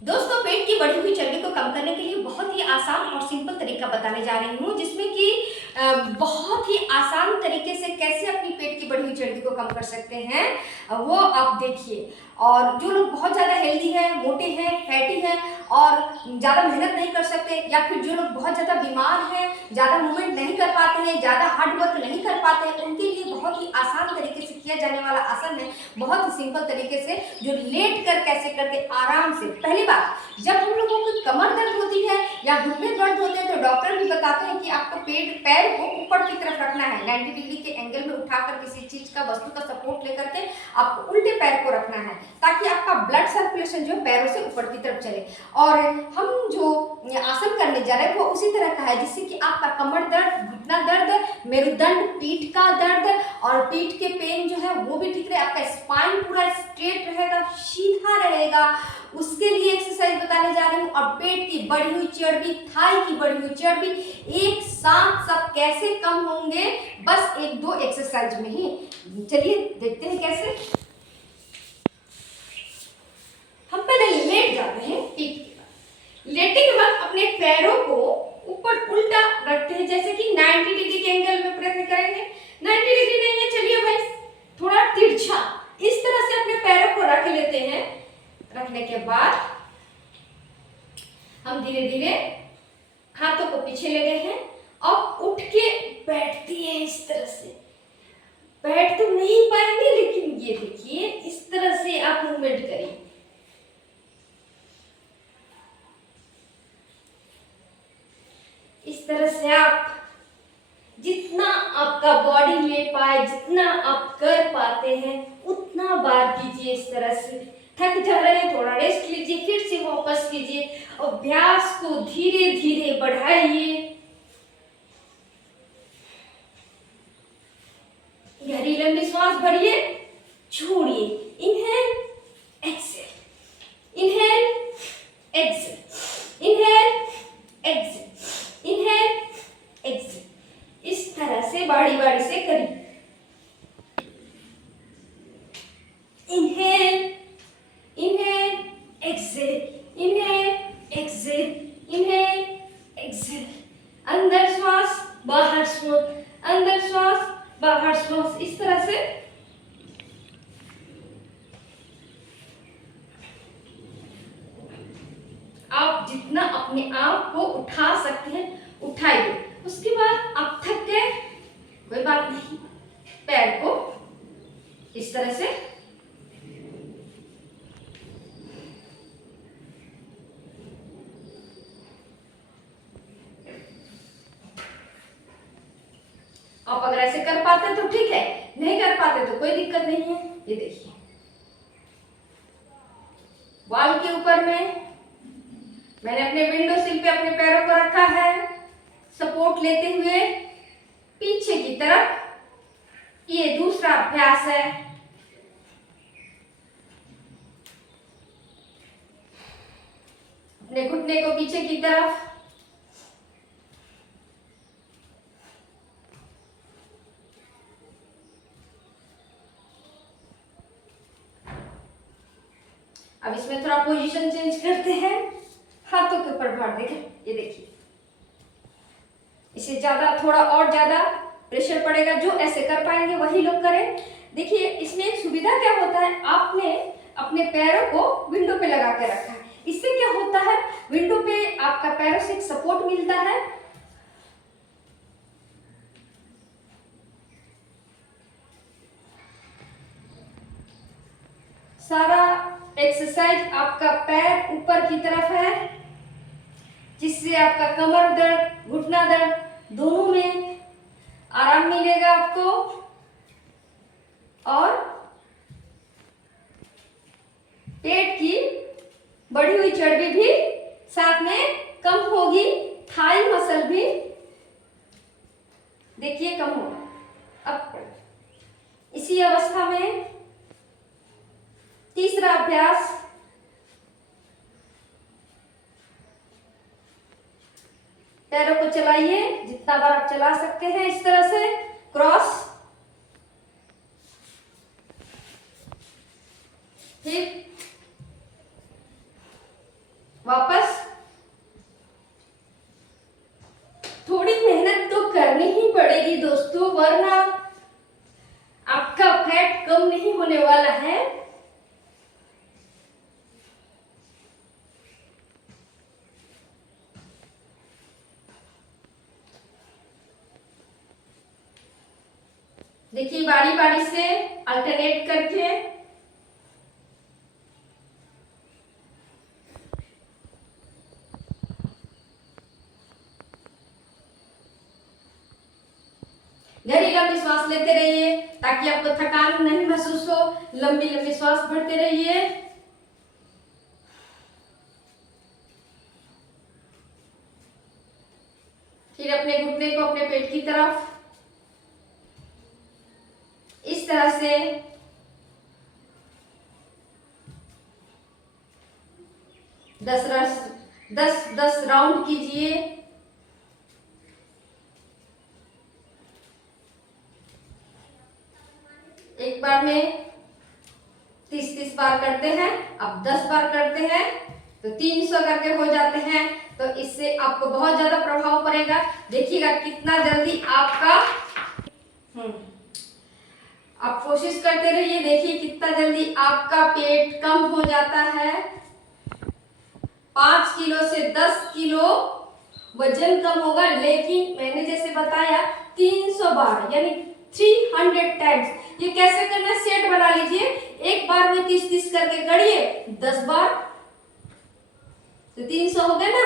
दोस्तों, पेट की बढ़ी हुई चर्बी को कम करने के लिए बहुत ही आसान और सिंपल तरीका बताने जा रही हूँ, जिसमें कि बहुत ही आसान तरीके से कैसे अपनी पेट की बढ़ी हुई चर्बी को कम कर सकते हैं, वो आप देखिए। और जो लोग बहुत ज़्यादा हेल्दी हैं, मोटे हैं, फैटी हैं और ज़्यादा मेहनत नहीं कर सकते, या फिर जो लोग बहुत ज़्यादा बीमार हैं, ज़्यादा मूवमेंट नहीं कर पाते हैं, ज़्यादा हार्ड वर्क नहीं कर पाते हैं, उनके लिए बहुत ही आसान तरीके से किया जाने वाला आसन है। बहुत ही सिंपल तरीके से, जो लेट कर कैसे करके आराम से। पहली बात, जब हम लोगों को कमर दर्द होती है या घुटने दर्द होते हैं तो डॉक्टर भी बताते हैं कि आपको पैर को ऊपर की तरफ रखना है, 90 डिग्री के एंगल में उठाकर किसी चीज का, वस्तु का सपोर्ट लेकर के आपको उल्टे पैर को रखना है, ताकि आपका ब्लड सर्कुलेशन जो है पैरों से ऊपर की तरफ चले। और हम जो आसन करने जा रहे हैं वो उसी तरह का है, जिससे कि आपका कमर दर्द, घुटना दर्द, मेरुदंड, पीठ का दर्द और पीठ के पेन जो है वो भी ठीक रहे, आपका स्पाइन पूरा स्ट्रेट रहेगा, सीधा रहेगा। उसके लिए एक्सरसाइज बताने जा रही हूँ। और पेट की बढ़ी हुई चर्बी, थाई की बढ़ी हुई चर्बी एक साथ सब कैसे कम होंगे, बस एक दो एक्सरसाइज में ही। चलिए देखते हैं कैसे। हम पहले लेट जाते हैं। पीठ के बाद लेटने के बाद अपने पैरों को ऊपर उल्टा रखते हैं, जैसे कि 90 डिग्री के एंगल में प्रयत्न करेंगे। 90 डिग्री नहीं है, चलिए भाई थोड़ा तिरछा, इस तरह से अपने पैरों को रख लेते हैं। रखने के बाद हम धीरे धीरे हाथों को पीछे ले गए हैं और उठ के बैठती है। इस तरह से बैठ तो नहीं पाएंगे, लेकिन ये देखिए इस तरह से आप मूवमेंट करिए। इस तरह से आप जितना आपका बॉडी ले पाए, जितना आप कर पाते हैं उतना बार कीजिए। इस तरह से थक जा रहे हैं, थोड़ा रेस्ट लीजिए, फिर से वापस कीजिए। अभ्यास को धीरे धीरे बढ़ाइए। गहरी लंबी सांस भरिए, छोड़िए। Inhale, exhale, inhale, exhale, inhale, exhale, inhale, exhale. इस तरह से बारी बारी से करिए। Inhale, inhale, exhale, inhale, exhale, inhale, exhale. अंदर श्वास, बाहर श्वास, अंदर श्वास, बाहर श्वास। इस तरह से आप जितना अपने आप को उठा सकते हैं उठाइए। उसके बाद आप थक गए, कोई बात नहीं, पैर को इस तरह से आप अगर ऐसे कर पाते तो ठीक है, नहीं कर पाते तो कोई दिक्कत नहीं है। ये देखिए, वाल के ऊपर में मैंने अपने विंडो सिल पे अपने पैरों को रखा है, सपोर्ट लेते हुए पीछे की तरफ। ये दूसरा अभ्यास है। अपने घुटने को पीछे की तरफ, अब इसमें थोड़ा पोजीशन चेंज करते हैं। हाथों के ऊपर भार देखें, ये देखिए, इसे ज्यादा, थोड़ा और ज्यादा प्रेशर पड़ेगा। जो ऐसे कर पाएंगे वही लोग करें। देखिए, इसमें एक सुविधा क्या होता है, आपने अपने पैरों को विंडो पे लगा के रखा है। इससे क्या होता है, विंडो पे आपका पैरों से एक सपोर्ट मिलता है। सारा एक्सरसाइज आपका पैर ऊपर की तरफ है, जिससे आपका कमर दर्द, घुटना दर्द दोनों में आराम मिलेगा आपको। और पेट की बढ़ी हुई चर्बी भी साथ में कम होगी। थाई मसल भी देखिए कम होगा। अब इसी अवस्था में तीसरा अभ्यास, पैरों को चलाइए जितना बार आप चला सकते हैं। इस तरह से क्रॉस, फिर देखिए बारी बारी से अल्टरनेट करके गहरी लंबी सांस लेते रहिए ताकि आपको थकान नहीं महसूस हो। लंबी लंबी सांस भरते रहिए। फिर अपने घुटने को अपने पेट की तरफ इस तरह से 10 राउंड कीजिए। एक बार में 30 बार करते हैं, अब 10 बार करते हैं तो 300 करके हो जाते हैं। तो इससे आपको बहुत ज्यादा प्रभाव पड़ेगा। देखिएगा कितना जल्दी आपका आप कोशिश करते रहिए। देखिए कितना जल्दी आपका पेट कम हो जाता है। 5 किलो से 10 किलो वजन कम होगा। लेकिन मैंने जैसे बताया 300 बार यानी 300 टाइम्स। ये कैसे करना है, सेट बना लीजिए। एक बार में 30 करके गढ़िए, 10 बार तो 300 हो गए ना।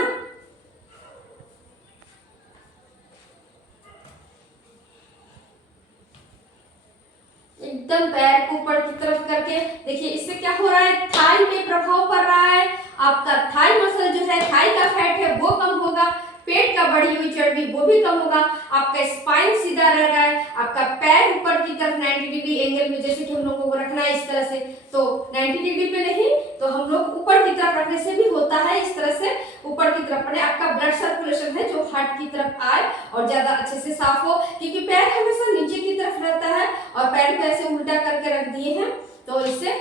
एकदम पैर को ऊपर की तरफ करके देखिए। इससे क्या हो रहा है, थाई पे प्रभाव पड़ रहा है। आपका थाई मसल जो है, थाई का फैट है वो कम होगा। पेट का बढ़ी हुई चर्बी वो भी कम होगा। आपका स्पाइन सीधा रह रहा है। आपका पैर ऊपर की तरफ 90 डिग्री एंगल में, जैसे कि हम लोगों को रखना है इस तरह से, तो 90 डिग्री पे नहीं तो हम लोग ऊपर की तरफ रखने से भी होता है। इस तरह से ऊपर की तरफ रखने, आपका ब्लड सर्कुलेशन है जो हार्ट की तरफ आए और ज्यादा अच्छे से साफ हो। क्योंकि पैर हमेशा नीचे की तरफ रहता है और पैर को ऐसे उल्टा करके रख दिए हैं तो इससे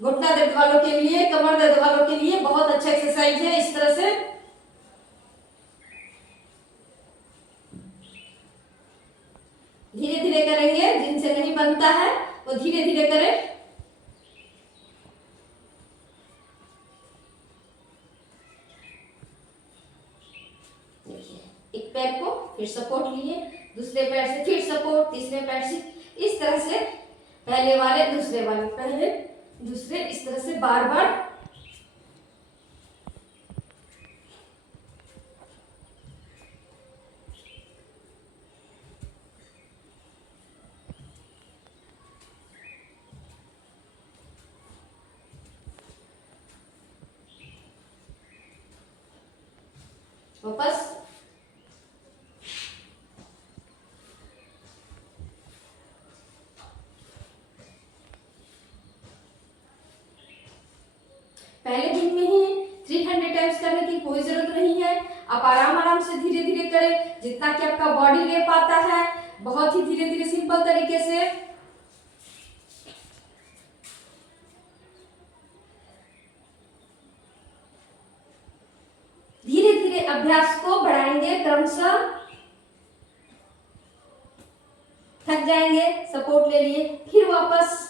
घुटना दर्द वालों के लिए, कमर दर्द वालों के लिए बहुत अच्छा एक्सरसाइज है। इस तरह से धीरे धीरे करेंगे। जिनसे नहीं बनता है वो धीरे धीरे करें। देखिए एक पैर को फिर सपोर्ट लिए, दूसरे पैर से फिर सपोर्ट, तीसरे पैर से इस तरह से, पहले वाले दूसरे वाले, पहले दूसरे, इस तरह से बार बार। वापस पहले दिन में ही 300 टाइम्स करने की कोई जरूरत नहीं है। आप आराम आराम से धीरे धीरे करें, जितना कि आपका बॉडी ले पाता है। बहुत ही धीरे धीरे सिंपल तरीके से। धीरे धीरे अभ्यास को बढ़ाएंगे क्रमशः। थक जाएंगे, सपोर्ट ले लिए, फिर वापस।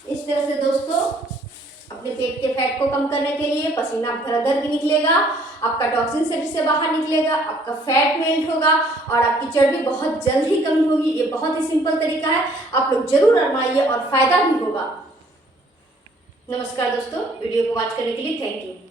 इस तरह से दोस्तों अपने पेट के फैट को कम करने के लिए पसीना भरा दर्द निकलेगा, आपका टॉक्सिन शरीर से बाहर निकलेगा, आपका फैट मेल्ट होगा और आपकी चर्बी बहुत जल्द ही कम होगी। ये बहुत ही सिंपल तरीका है, आप लोग जरूर आजमाइए और फायदा भी होगा। नमस्कार दोस्तों, वीडियो को वॉच करने के लिए थैंक यू।